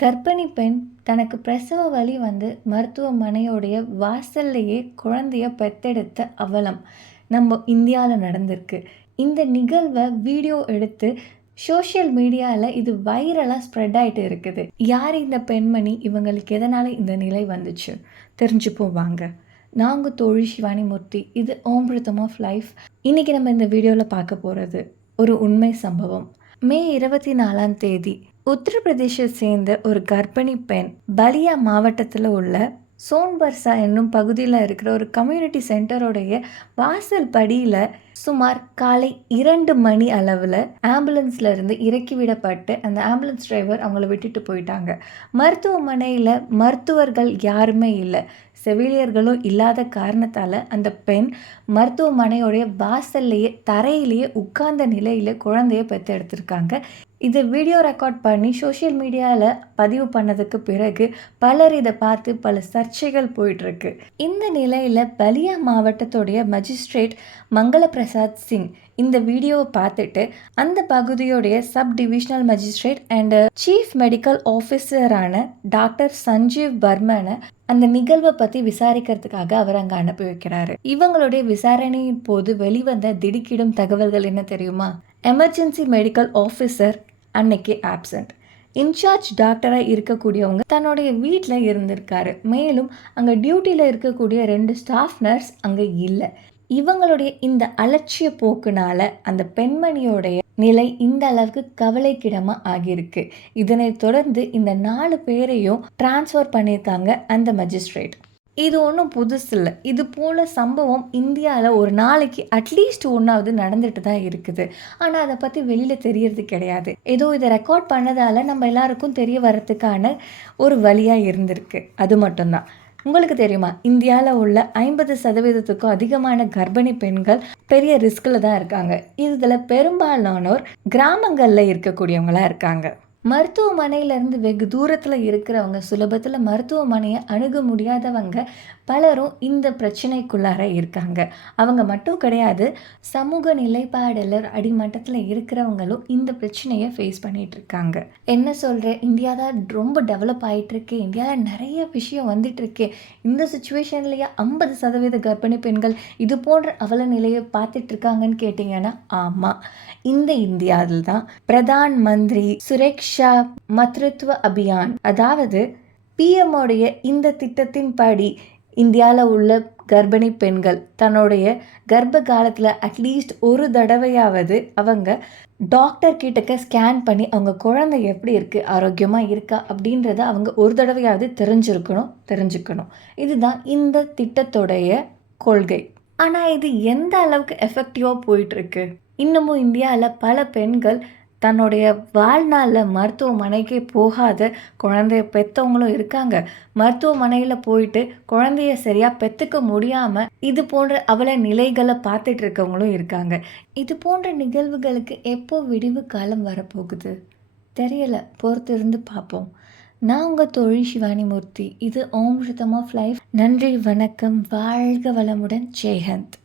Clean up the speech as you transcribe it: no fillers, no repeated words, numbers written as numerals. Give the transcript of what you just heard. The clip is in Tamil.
கர்ப்பிணி பெண் தனக்கு பிரசவ வலி வந்து மருத்துவமனையோடைய வாசல்லையே குழந்தைய பெத்தெடுத்த அவலம் நம்ம இந்தியாவில் நடந்திருக்கு. இந்த நிகழ்வை வீடியோ எடுத்து சோஷியல் மீடியாவில் இது வைரலாக ஸ்ப்ரெட் ஆகிட்டு இருக்குது. யார் இந்த பெண்மணி, இவங்களுக்கு எதனால் இந்த நிலை வந்துச்சு தெரிஞ்சுப்போம் வாங்க. நாங்கள் தோழி சிவானி மூர்த்தி. இது ஓம்ருதம் ஆஃப் லைஃப். இன்றைக்கி நம்ம இந்த வீடியோவில் பார்க்க போகிறது ஒரு உண்மை சம்பவம். மே 24 உத்தரப்பிரதேசத்தை சேர்ந்த ஒரு கர்ப்பிணி பெண் பலியா மாவட்டத்தில் உள்ள சோன்பர்சா என்னும் பகுதியில் இருக்கிற ஒரு கம்யூனிட்டி சென்டரோடைய வாசல் படியில் சுமார் காலை 2 மணி அளவில் ஆம்புலன்ஸில் இருந்து இறக்கி விடப்பட்டு அந்த ஆம்புலன்ஸ் டிரைவர் அவங்கள விட்டுட்டு போயிட்டாங்க. மருத்துவமனையில் மருத்துவர்கள் யாருமே இல்லை, செவிலியர்களும் இல்லாத காரணத்தால் அந்த பெண் மருத்துவமனையோடைய வாசல்லையே தரையிலேயே உட்கார்ந்த நிலையில் குழந்தைய பெற்றெடுத்திருக்காங்க. இதை வீடியோ ரெக்கார்ட் பண்ணி சோஷியல் மீடியாவில் பதிவு பண்ணதுக்கு பிறகு பலர் இதை பார்த்து பல சர்ச்சைகள் போயிட்டுருக்கு. இந்த நிலையில் பலியா மாவட்டத்துடைய மஜிஸ்ட்ரேட் மங்கள பிரசாத் சிங் இந்த வீடியோவை பார்த்துட்டு அந்த பகுதியோடைய sub divisional magistrate and chief medical ஆஃபீஸரான டாக்டர் சஞ்சீவ் பர்மனை அந்த நிகழ்வை பற்றி விசாரிக்கிறதுக்காக அவர் அங்கே அனுப்பி வைக்கிறாரு. இவங்களுடைய விசாரணையின் போது வெளிவந்த திடுக்கிடும் தகவல்கள் என்ன தெரியுமா? எமர்ஜென்சி மெடிக்கல் ஆஃபீஸர் அன்னைக்கு ஆப்சண்ட். இன்சார்ஜ் டாக்டராக இருக்கக்கூடியவங்க தன்னுடைய வீட்டில் இருந்திருக்காரு. மேலும் அங்கே டியூட்டியில் இருக்கக்கூடிய 2 ஸ்டாஃப் நர்ஸ் அங்கே இல்லை. இவங்களுடைய இந்த அலட்சிய போக்குனால அந்த பெண்மணியோடைய நிலை இந்த அளவுக்கு கவலைக்கிடமாக ஆகியிருக்கு. இதனைத் தொடர்ந்து இந்த 4 பேரையும் டிரான்ஸ்ஃபர் பண்ணியிருக்காங்க அந்த மஜிஸ்ட்ரேட். இது ஒன்றும் புதுசு இல்லை. இது போல் சம்பவம் இந்தியாவில் ஒரு நாளைக்கு அட்லீஸ்ட் ஒன்றாவது நடந்துட்டு தான் இருக்குது. ஆனால் அதை பற்றி வெளியில் தெரியறது கிடையாது. ஏதோ இதை ரெக்கார்ட் பண்ணதால் நம்ம எல்லாருக்கும் தெரிய வர்றதுக்கான ஒரு வழியாக இருந்திருக்கு. அது மட்டும்தான். உங்களுக்கு தெரியுமா, இந்தியாவில் உள்ள 50% அதிகமான கர்ப்பிணி பெண்கள் பெரிய ரிஸ்கில் தான் இருக்காங்க. இதில் பெரும்பாலானோர் கிராமங்களில் இருக்கக்கூடியவங்களாக இருக்காங்க. மருத்துவமனையிலேருந்து வெகு தூரத்தில் இருக்கிறவங்க, சுலபத்தில் மருத்துவமனையை அணுக முடியாதவங்க பலரும் இந்த பிரச்சனைக்குள்ளார இருக்காங்க. அவங்க மட்டும் கிடையாது, சமூக நிலைப்பாடில் அடிமட்டத்தில் இருக்கிறவங்களும் இந்த பிரச்சனையை ஃபேஸ் பண்ணிகிட்டு இருக்காங்க. என்ன சொல்கிறேன், இந்தியா தான் ரொம்ப டெவலப் ஆகிட்டுருக்கு, இந்தியாவில் நிறைய விஷயம் வந்துட்டுருக்கு. இந்த சுச்சுவேஷன்லேயே 50% கர்ப்பிணி பெண்கள் இது போன்ற அவல நிலையை பார்த்துட்ருக்காங்கன்னு கேட்டிங்கன்னா ஆமாம், இந்த இந்தியாவில் தான் பிரதான் மந்திரி சுரக்ஷா மத்ருத்வ அபியான், அதாவது பிஎம்ஓடைய இந்த திட்டத்தின் படி இந்தியாவில் உள்ள கர்ப்பிணி பெண்கள் தன்னுடைய கர்ப்ப காலத்தில் அட்லீஸ்ட் ஒரு தடவையாவது அவங்க டாக்டர் கிட்டக்க ஸ்கேன் பண்ணி அவங்க குழந்தை எப்படி இருக்குது, ஆரோக்கியமாக இருக்கா அப்படின்றத அவங்க ஒரு தடவையாவது தெரிஞ்சுக்கணும். இதுதான் இந்த திட்டத்தோடைய கொள்கை. ஆனால் இது எந்த அளவுக்கு எஃபெக்டிவாக போயிட்டுருக்கு? இன்னமும் இந்தியாவில் பல பெண்கள் தன்னுடைய வாழ்நாளில் மருத்துவமனைக்கே போகாத குழந்தைய பெற்றவங்களும் இருக்காங்க. மருத்துவமனையில் போயிட்டு குழந்தைய சரியாக பெற்றுக்க முடியாமல் இது போன்ற அவல நிலைகளை பார்த்துட்டு இருக்கவங்களும் இருக்காங்க. இது போன்ற நிகழ்வுகளுக்கு எப்போ விடிவு காலம் வரப்போகுது தெரியலை, பொறுத்து இருந்து பார்ப்போம். நான் உங்கள் தோழி சிவானி மூர்த்தி. இது ஓம்ருதம் ஆஃப் லைஃப். நன்றி, வணக்கம், வாழ்க வளமுடன், ஜெய்ஹந்த்.